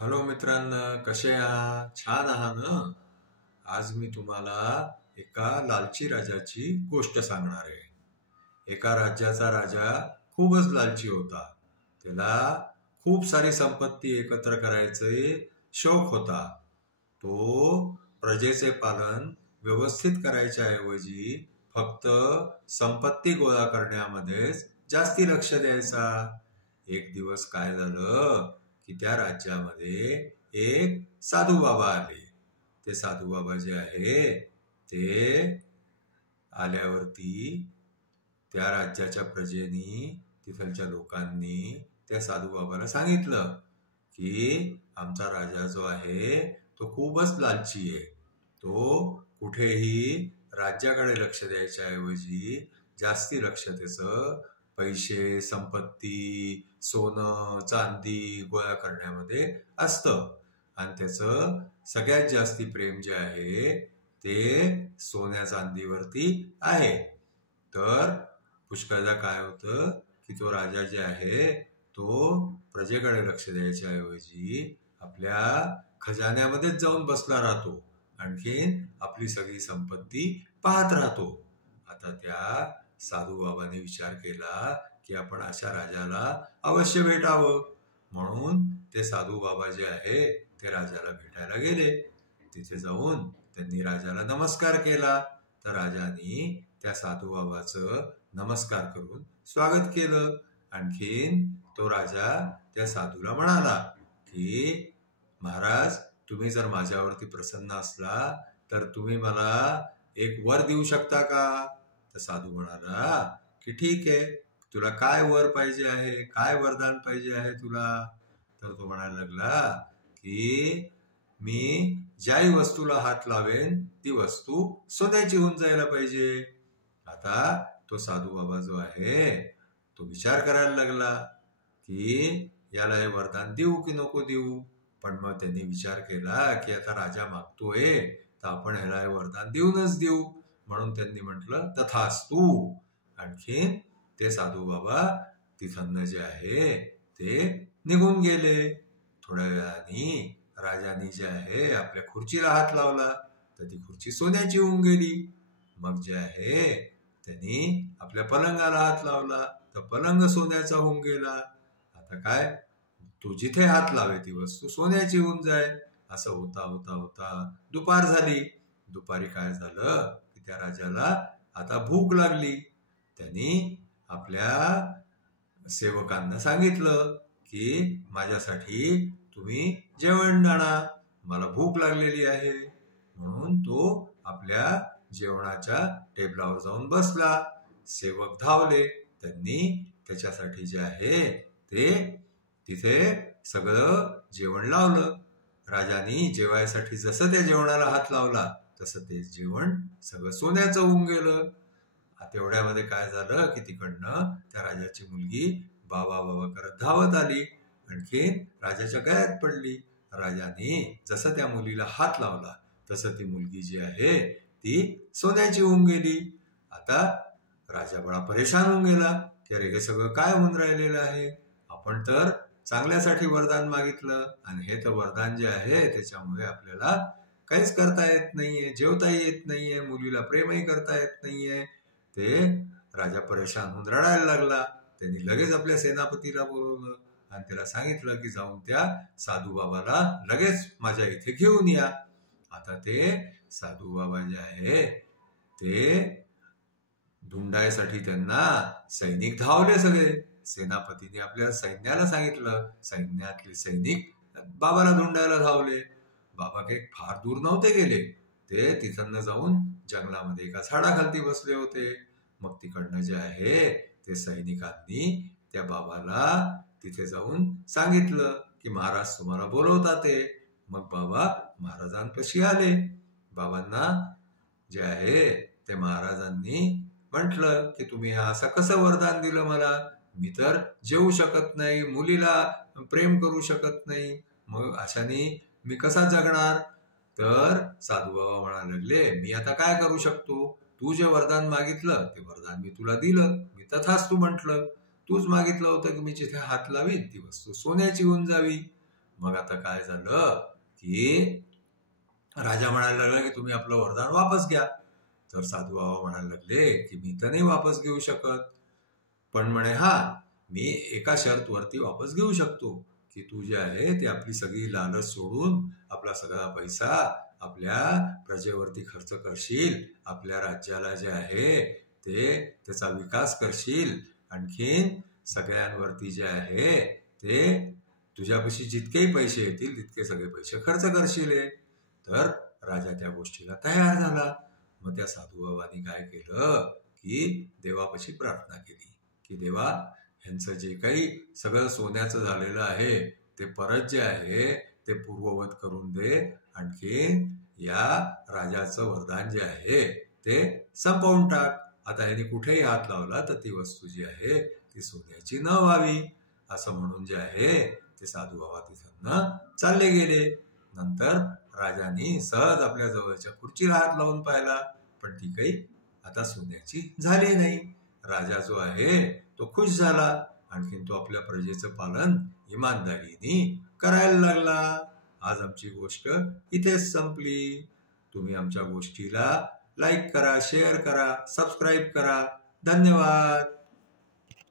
Hello मित्रांनो, कसे आहात? छान आहात ना? आज मी तुम्हाला एका लालची राजाची गोष्ट सांगणार आहे. एका राज्याचा राजा खूपच लालची होता. त्याला खूप सारी संपत्ती एकत्र करायचे शौक होता. तो प्रजेचे पालन व्यवस्थित करायच्या ऐवजी फक्त संपत्ती गोळा करण्यामध्येच जास्ती लक्ष द्यायचा. एक दिवस काय झालं की त्या राज्यामध्ये एक साधू बाबा आले. ते साधू बाबा जे आहे ते आल्यावरती त्या राज्याच्या प्रजेनी, तिथलच्या लोकांनी त्या साधू बाबाला सांगितलं की आमचा राजा जो आहे तो खूपच लालची आहे. तो कुठेही राज्याकडे लक्ष द्यायच्या ऐवजी जास्ती लक्ष त्याचं पैसे, संपत्ती, सोनं, चांदी गोळा करण्यामध्ये असतं. आणि त्याचं सगळ्यात जास्ती प्रेम जे आहे ते सोन्या चांदीवरती आहे. तर पुष्कळदा काय होतं की तो राजा जे आहे तो प्रजेकडे लक्ष द्यायच्या ऐवजी आपल्या खजान्यामध्येच जाऊन बसला राहतो. आणखीन आपली सगळी संपत्ती पाहत राहतो. आता त्या साधू बाबाने विचार केला की आपण अशा राजाला अवश्य भेटावं. म्हणून ते साधू बाबा जे आहे ते राजाला भेटायला गेले. तिथे जाऊन त्यांनी राजाला नमस्कार केला. तर राजाने त्या साधू बाबाचं नमस्कार करून स्वागत केलं. आणखीन तो राजा त्या साधूला म्हणाला की महाराज, तुम्ही जर माझ्यावरती प्रसन्न असला तर तुम्ही मला एक वर देऊ शकता का? तर साधू म्हणाला की ठीक आहे, तुला काय वर पाहिजे आहे, काय वरदान पाहिजे आहे तुला? तर तो म्हणायला लागला की मी ज्याही वस्तूला हात लावेन ती वस्तू सोन्याची होऊन जायला पाहिजे. आता तो साधू बाबा जो आहे तो विचार करायला लागला की याला हे वरदान देऊ की नको देऊ. पण मग त्यांनी विचार केला की आता राजा मागतोय तर आपण ह्याला हे वरदान देऊनच देऊ. म्हणून त्यांनी म्हटलं तथास्तु. आणखीन ते साधू बाबा तिथं जे आहे ते निघून गेले. थोड्या वेळाने राजाने जे आहे आपल्या खुर्चीला हात लावला तर ती खुर्ची सोन्याची होऊन गेली. मग जे आहे त्यांनी आपल्या पलंगाला हात लावला तर पलंग सोन्याचा होऊन गेला. आता काय, तू जिथे हात लावे ती वस्तू सोन्याची होऊन जाय. असं होता होता होता दुपार झाली. दुपारी काय झालं की त्या राजाला आता भूक लागली. त्यांनी आपल्या सेवकांना सांगितलं की माझ्यासाठी तुम्ही जेवण आणा, मला भूक लागलेली आहे. म्हणून तो आपल्या जेवणाच्या टेबलावर जाऊन बसला. सेवक धावले. त्यांनी त्याच्यासाठी जे आहे ते तिथे सगळं जेवण लावलं. राजाने जेवायसाठी जसं त्या जेवणाला हात लावला तसं ते जेवण सगळं सोन्याचं होऊन गेलं. तेवढ्यामध्ये काय झालं की तिकडनं त्या राजाची मुलगी बाबा बाबा करत धावत आली. आणखीन राजाच्या गळ्यात पडली. राजाने जसं त्या मुलीला हात लावला तसं ती मुलगी जी आहे ती सोन्याची होऊन गेली. आता राजा बडा परेशान होऊन गेला की अरे हे सगळं काय होऊन राहिलेलं आहे. आपण तर चांगल्यासाठी वरदान मागितलं आणि हे तर वरदान जे आहे त्याच्यामुळे आपल्याला काहीच करता येत नाहीये, जेवताही येत नाहीये, मुलीला प्रेमही करता येत नाहीये. ते राजा परेशान होऊन रडायला लागला. त्यांनी लगेच आपल्या सेनापतीला बोलवलं आणि त्याला सांगितलं की जाऊन त्या साधू बाबाला लगेच माझ्या इथे घेऊन या. आता ते साधू बाबा जे आहे ते धुंडायसाठी त्यांना सैनिक धावले सगळे. सेनापतीने आपल्या सैन्याला सांगितलं, सैन्यातले सैनिक बाबाला धुंडायला धावले. बाबा काही फार दूर नव्हते गेले, ते तिथं जाऊन जंगलामध्ये एका झाडाखालती बसले होते. मग तिकडनं जे आहे ते सैनिकांनी त्या बाबाला तिथे जाऊन सांगितलं की महाराज तुम्हाला बोलवतात ते. मग बाबा महाराजांपाशी आले. बाबांना जे आहे ते महाराजांनी म्हटलं की तुम्ही हा असं कसं वरदान दिलं मला? मी तर जेवू शकत नाही, मुलीला प्रेम करू शकत नाही, मग अशाने मी कसा जगणार? तर साधू बाबा म्हणायला लागले, मी आता काय करू शकतो? तू जे वरदान मागितलं ते वरदान मी तुला दिलं. मी तथास्तु म्हटलं. तूच मागितलं होतं की मी जिथे हात लावीन ती वस्तू सोन्याची होऊन जावी. मग आता काय झालं की राजा म्हणायला लागला की तुम्ही आपलं वरदान वापस घ्या. तर साधू बाबा म्हणायला लागले की मी तर नाही वापस घेऊ शकत, पण म्हणे हा मी एका शर्त वरती वापस घेऊ शकतो की तू जे आहे ते आपली सगळी लालच सोडून आपला सगळा पैसा आपल्या प्रजेवरती खर्च करशील, आपल्या राज्याला जे आहे ते त्याचा विकास करशील, आणखीन सगळ्यांवरती जे आहे ते तुझ्यापाशी जितकेही पैसे येतील तितके सगळे पैसे खर्च करशील. तर राजा त्या गोष्टीला तयार झाला. मग त्या साधूबाबांनी काय केलं की देवापाशी प्रार्थना केली की देवा ह्यांचं जे काही सगळं सोन्याचं झालेलं आहे ते परत जे आहे ते पूर्ववत करून दे, आणखी या राजाचं वरदान जे आहे ते संपवून टाक. आता यांनी कुठेही हात लावला तर ती वस्तू जी आहे ती सोन्याची न व्हावी, असं म्हणून जे आहे ते साधू बाबा तिथं चालले गेले. नंतर राजाने सहज आपल्या जवळच्या खुर्चीला हात लावून पाहिला, पण ती काही आता सोन्याची झाली नाही. राजा जो आहे तो खुश झाला, आणखीन तो आपल्या प्रजेचं पालन इमानदारीने करायला लागला. आज आमची गोष्ट इथेच संपली. तुम्ही आमच्या गोष्टीला लाईक करा, शेअर करा, सबस्क्राईब करा. धन्यवाद.